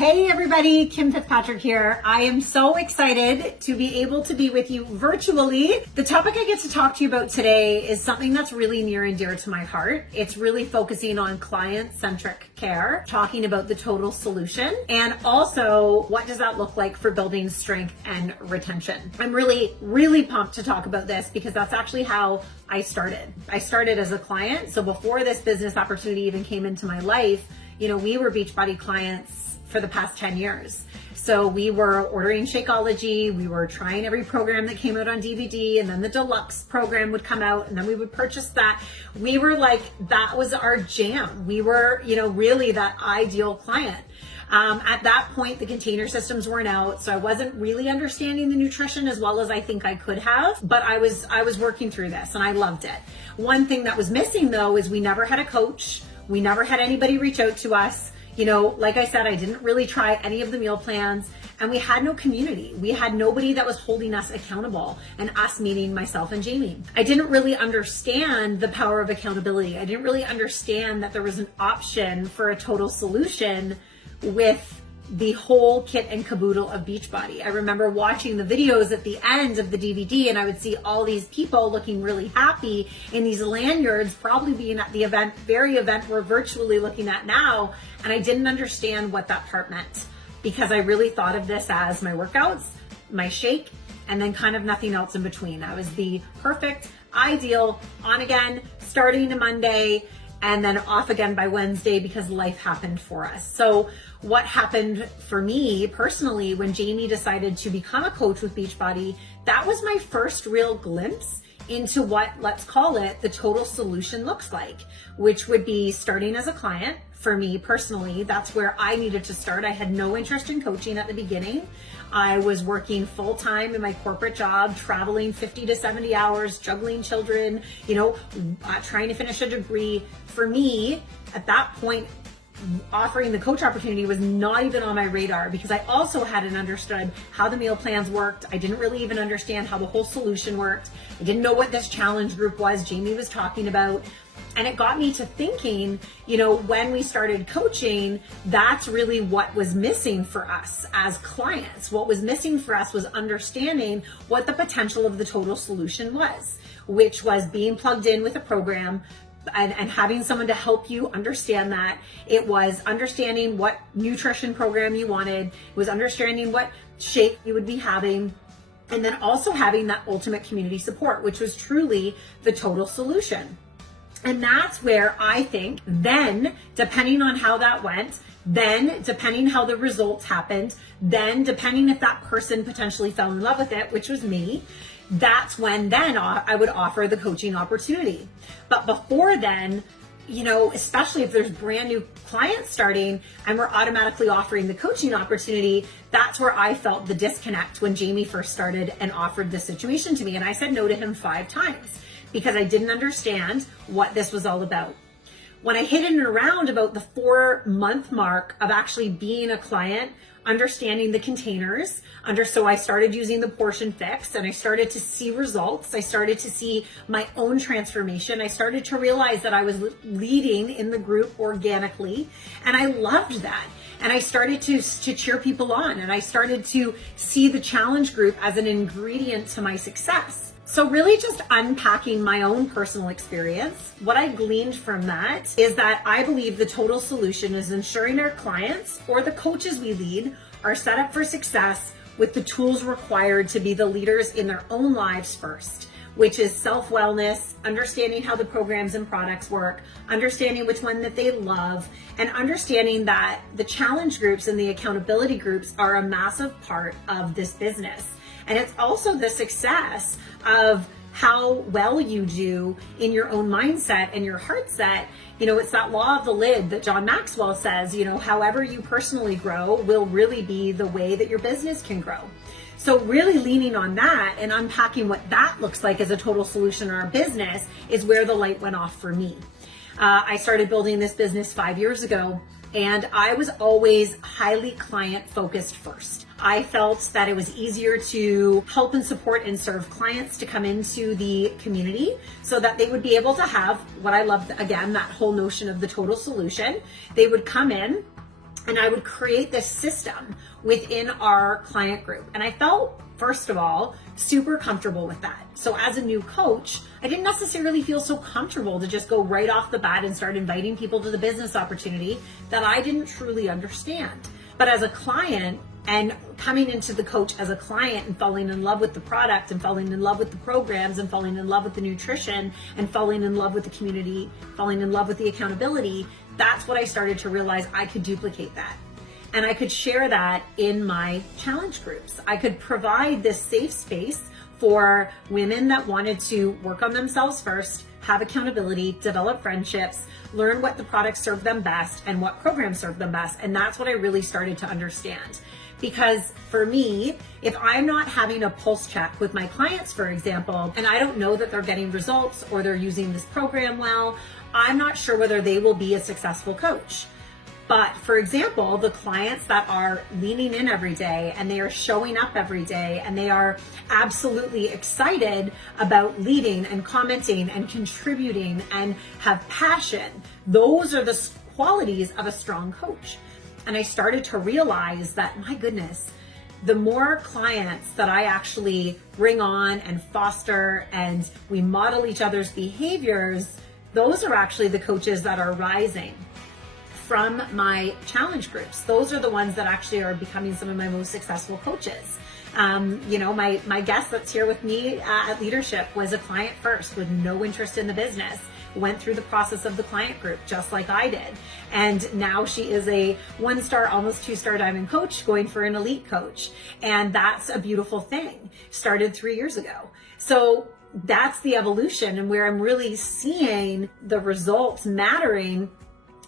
Hey everybody, Kim Fitzpatrick here. I am so excited to be able to be with you virtually. The topic I get to talk to you about today is something that's really near and dear to my heart. It's really focusing on client-centric care, talking about the total solution, and also what does that look like for building strength and retention. I'm really pumped to talk about this because that's actually how I started. I started as a client. So before this business opportunity even came into my life, we were Beachbody clients for the past 10 years. So we were ordering Shakeology, we were trying every program that came out on DVD, and then the deluxe program would come out and then we would purchase that. We were like, that was our jam. We were, really that ideal client. At that point, the container systems weren't out, so I wasn't really understanding the nutrition as well as I think I could have, but I was working through this and I loved it. One thing that was missing though is we never had a coach. We never had anybody reach out to us. Like I said, I didn't really try any of the meal plans and we had no community. We had nobody that was holding us accountable, and us meaning myself and Jamie. I didn't really understand the power of accountability. I didn't really understand that there was an option for a total solution with the whole kit and caboodle of Beachbody. I remember watching the videos at the end of the DVD and I would see all these people looking really happy in these lanyards, probably being at the very event we're virtually looking at now. And I didn't understand what that part meant because I really thought of this as my workouts, my shake, and then kind of nothing else in between. I was the perfect, ideal, on again, starting a Monday, and then off again by Wednesday because life happened for us. So what happened for me personally when Jamie decided to become a coach with Beachbody, that was my first real glimpse into what, let's call it, the total solution looks like, which would be starting as a client. For me personally, that's where I needed to start. I had no interest in coaching at the beginning. I was working full time in my corporate job, traveling 50 to 70 hours, juggling children, trying to finish a degree. For me, at that point, offering the coach opportunity was not even on my radar because I also hadn't understood how the meal plans worked. I didn't really even understand how the whole solution worked. I didn't know what this challenge group was Jamie was talking about. And it got me to thinking, when we started coaching, that's really what was missing for us as clients. What was missing for us was understanding what the potential of the total solution was, which was being plugged in with a program and having someone to help you understand that. It was understanding what nutrition program you wanted. It was understanding what shake you would be having. And then also having that ultimate community support, which was truly the total solution. And that's where I think then, depending on how that went, then depending how the results happened, then depending if that person potentially fell in love with it, which was me, that's when then I would offer the coaching opportunity. But before then, especially if there's brand new clients starting and we're automatically offering the coaching opportunity, that's where I felt the disconnect when Jamie first started and offered this situation to me. And I said no to him 5 times. Because I didn't understand what this was all about. When I hit in and around about the 4-month mark of actually being a client, understanding the containers, so I started using the portion fix and I started to see results. I started to see my own transformation. I started to realize that I was leading in the group organically, and I loved that. And I started to cheer people on, and I started to see the challenge group as an ingredient to my success. So really just unpacking my own personal experience, what I gleaned from that is that I believe the total solution is ensuring our clients or the coaches we lead are set up for success with the tools required to be the leaders in their own lives first, which is self-wellness, understanding how the programs and products work, understanding which one that they love, and understanding that the challenge groups and the accountability groups are a massive part of this business. And it's also the success of how well you do in your own mindset and your heart set. It's that law of the lid that John Maxwell says, however you personally grow will really be the way that your business can grow. So really leaning on that and unpacking what that looks like as a total solution in our business is where the light went off for me. I started building this business 5 years ago, and I was always highly client focused first. I felt that it was easier to help and support and serve clients to come into the community so that they would be able to have what I loved, again, that whole notion of the total solution. They would come in And I would create this system within our client group. And I felt, first of all, super comfortable with that. So as a new coach, I didn't necessarily feel so comfortable to just go right off the bat and start inviting people to the business opportunity that I didn't truly understand. But as a client, and coming into the coach as a client and falling in love with the product and falling in love with the programs and falling in love with the nutrition and falling in love with the community, falling in love with the accountability, that's what I started to realize I could duplicate that. And I could share that in my challenge groups. I could provide this safe space for women that wanted to work on themselves first, have accountability, develop friendships, learn what the products serve them best and what programs serve them best. And that's what I really started to understand. Because for me, if I'm not having a pulse check with my clients, for example, and I don't know that they're getting results or they're using this program well, I'm not sure whether they will be a successful coach. But for example, the clients that are leaning in every day and they are showing up every day and they are absolutely excited about leading and commenting and contributing and have passion, those are the qualities of a strong coach. And I started to realize that, my goodness, the more clients that I actually bring on and foster and we model each other's behaviors, those are actually the coaches that are rising from my challenge groups. Those are the ones that actually are becoming some of my most successful coaches. My guest that's here with me at Leadership was a client first with no interest in the business, went through the process of the client group just like I did. And now she is a 1-star, almost 2-star diamond coach going for an elite coach. And that's a beautiful thing. Started 3 years ago. So that's the evolution, and where I'm really seeing the results mattering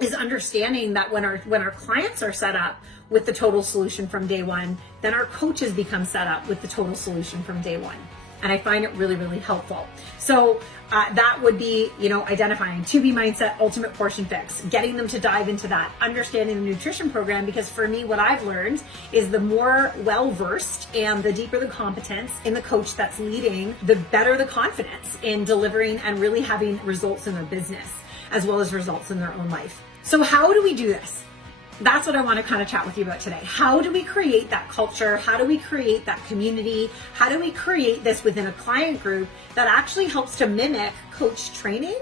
is understanding that when our clients are set up with the total solution from day one, then our coaches become set up with the total solution from day one. And I find it really, really helpful. So that would be, identifying 2B mindset, ultimate portion fix, getting them to dive into that, understanding the nutrition program, because for me, what I've learned is the more well-versed and the deeper the competence in the coach that's leading, the better the confidence in delivering and really having results in their business, as well as results in their own life. So how do we do this? That's what I want to kind of chat with you about today. How do we create that culture? How do we create that community? How do we create this within a client group that actually helps to mimic coach training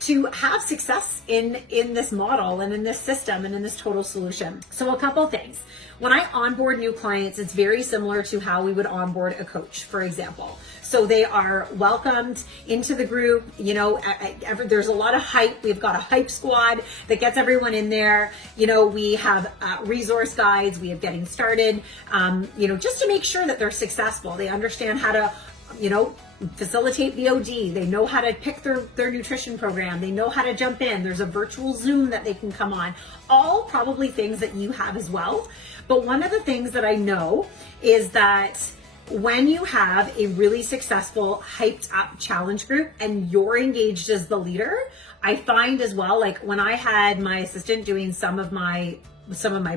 to have success in this model and in this system and in this total solution? So a couple things. When I onboard new clients, it's very similar to how we would onboard a coach, for example. So they are welcomed into the group. There's a lot of hype. We've got a hype squad that gets everyone in there. We have resource guides. We have getting started, just to make sure that they're successful. They understand how to, facilitate VOD. They know how to pick their nutrition program. They know how to jump in. There's a virtual Zoom that they can come on. All probably things that you have as well. But one of the things that I know is that when you have a really successful, hyped up challenge group and you're engaged as the leader, I find as well, like when I had my assistant doing some of my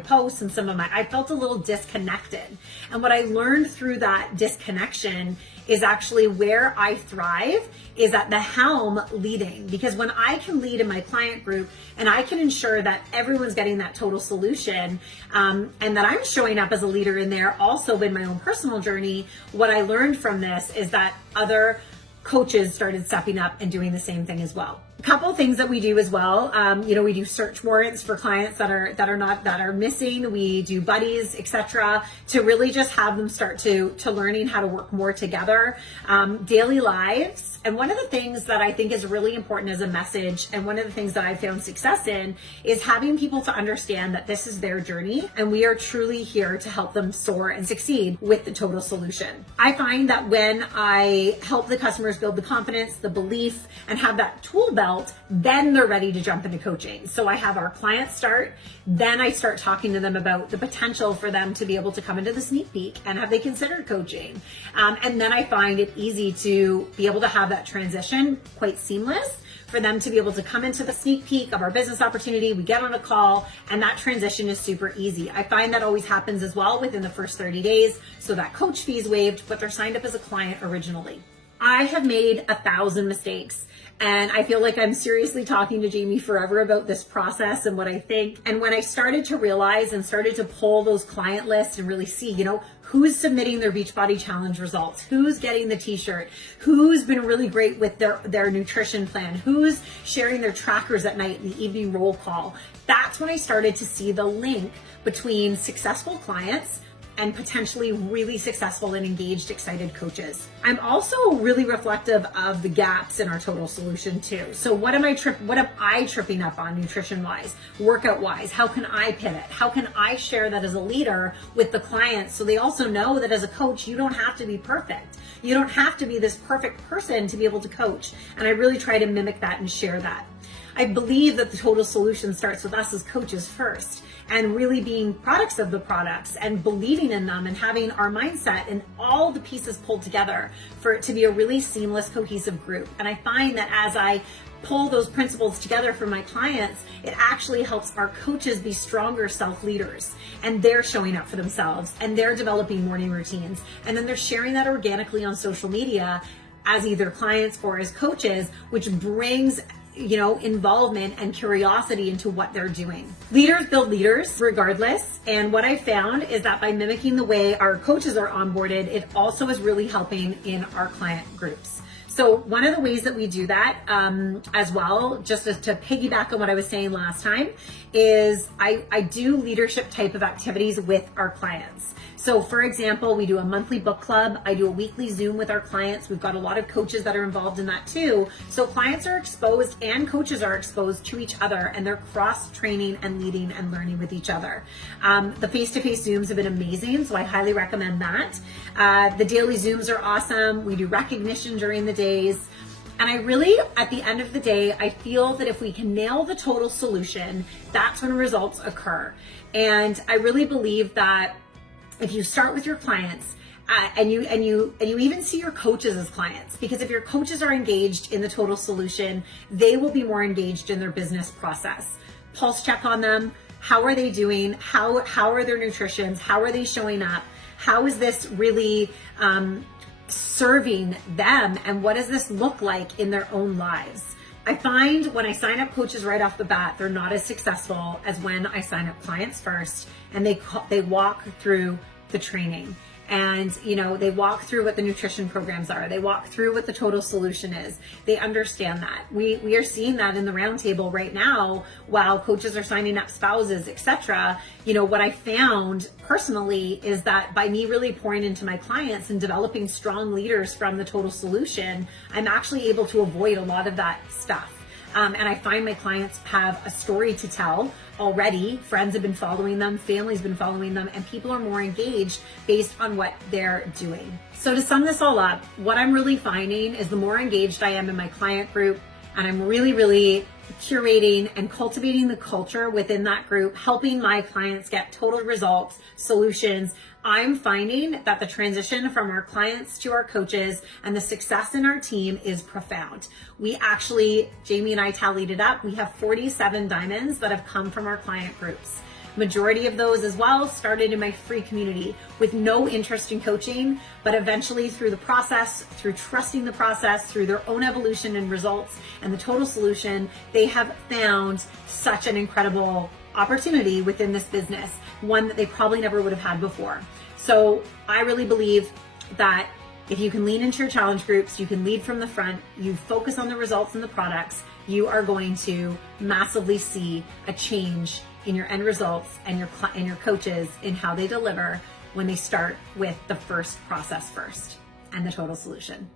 posts and I felt a little disconnected. And what I learned through that disconnection is actually where I thrive is at the helm leading. Because when I can lead in my client group and I can ensure that everyone's getting that total solution, and that I'm showing up as a leader in there also in my own personal journey, what I learned from this is that other coaches started stepping up and doing the same thing as well. A couple of things that we do as well. We do search warrants for clients that are missing. We do buddies, etc., to really just have them start to learning how to work more together. Daily lives. And one of the things that I think is really important as a message, and one of the things that I've found success in, is having people to understand that this is their journey and we are truly here to help them soar and succeed with the total solution. I find that when I help the customers build the confidence, the belief, and have that tool belt, then they're ready to jump into coaching. So I have our clients start, then I start talking to them about the potential for them to be able to come into the sneak peek and have they considered coaching. And then I find it easy to be able to have that transition quite seamless for them to be able to come into the sneak peek of our business opportunity. We get on a call and that transition is super easy. I find that always happens as well within the first 30 days. So that coach fee is waived, but they're signed up as a client originally. I have made 1,000 mistakes. And I feel like I'm seriously talking to Jamie forever about this process and what I think. And when I started to realize and started to pull those client lists and really see, who's submitting their Beachbody Challenge results, who's getting the t-shirt, who's been really great with their nutrition plan, who's sharing their trackers at night in the evening roll call, that's when I started to see the link between successful clients and potentially really successful and engaged, excited coaches. I'm also really reflective of the gaps in our total solution too. So what am I tripping up on nutrition wise, workout wise? How can I pivot? How can I share that as a leader with the clients so they also know that as a coach, you don't have to be perfect. You don't have to be this perfect person to be able to coach. And I really try to mimic that and share that. I believe that the total solution starts with us as coaches first, and really being products of the products and believing in them and having our mindset and all the pieces pulled together for it to be a really seamless, cohesive group. And I find that as I pull those principles together for my clients, it actually helps our coaches be stronger self-leaders, and they're showing up for themselves and they're developing morning routines. And then they're sharing that organically on social media as either clients or as coaches, which brings involvement and curiosity into what they're doing. Leaders build leaders regardless. And what I found is that by mimicking the way our coaches are onboarded, it also is really helping in our client groups. So one of the ways that we do that as well, just to piggyback on what I was saying last time, is I do leadership type of activities with our clients. So for example, we do a monthly book club. I do a weekly Zoom with our clients. We've got a lot of coaches that are involved in that too. So clients are exposed and coaches are exposed to each other, and they're cross-training and leading and learning with each other. The face-to-face Zooms have been amazing, so I highly recommend that. The daily Zooms are awesome. We do recognition during the days. And I really, at the end of the day, I feel that if we can nail the total solution, that's when results occur. And I really believe that if you start with your clients and you even see your coaches as clients, because if your coaches are engaged in the total solution, they will be more engaged in their business process. Pulse check on them. How are they doing? How are their nutritions? How are they showing up? How is this really serving them? And what does this look like in their own lives? I find when I sign up coaches right off the bat, they're not as successful as when I sign up clients first and they walk through the training. And, they walk through what the nutrition programs are. They walk through what the total solution is. They understand that. We are seeing that in the roundtable right now while coaches are signing up spouses, etc. What I found personally is that by me really pouring into my clients and developing strong leaders from the total solution, I'm actually able to avoid a lot of that stuff. And I find my clients have a story to tell already. Friends have been following them, family's been following them, and people are more engaged based on what they're doing. So to sum this all up, what I'm really finding is the more engaged I am in my client group, and I'm really curating and cultivating the culture within that group, helping my clients get total results, solutions, I'm finding that the transition from our clients to our coaches and the success in our team is profound. We actually, Jamie and I tallied it up, we have 47 diamonds that have come from our client groups. Majority of those as well started in my free community with no interest in coaching, but eventually through the process, through trusting the process, through their own evolution and results and the total solution, they have found such an incredible opportunity within this business, one that they probably never would have had before. So I really believe that if you can lean into your challenge groups, you can lead from the front, you focus on the results and the products, you are going to massively see a change in your end results and your coaches in how they deliver when they start with the first process first and the total solution.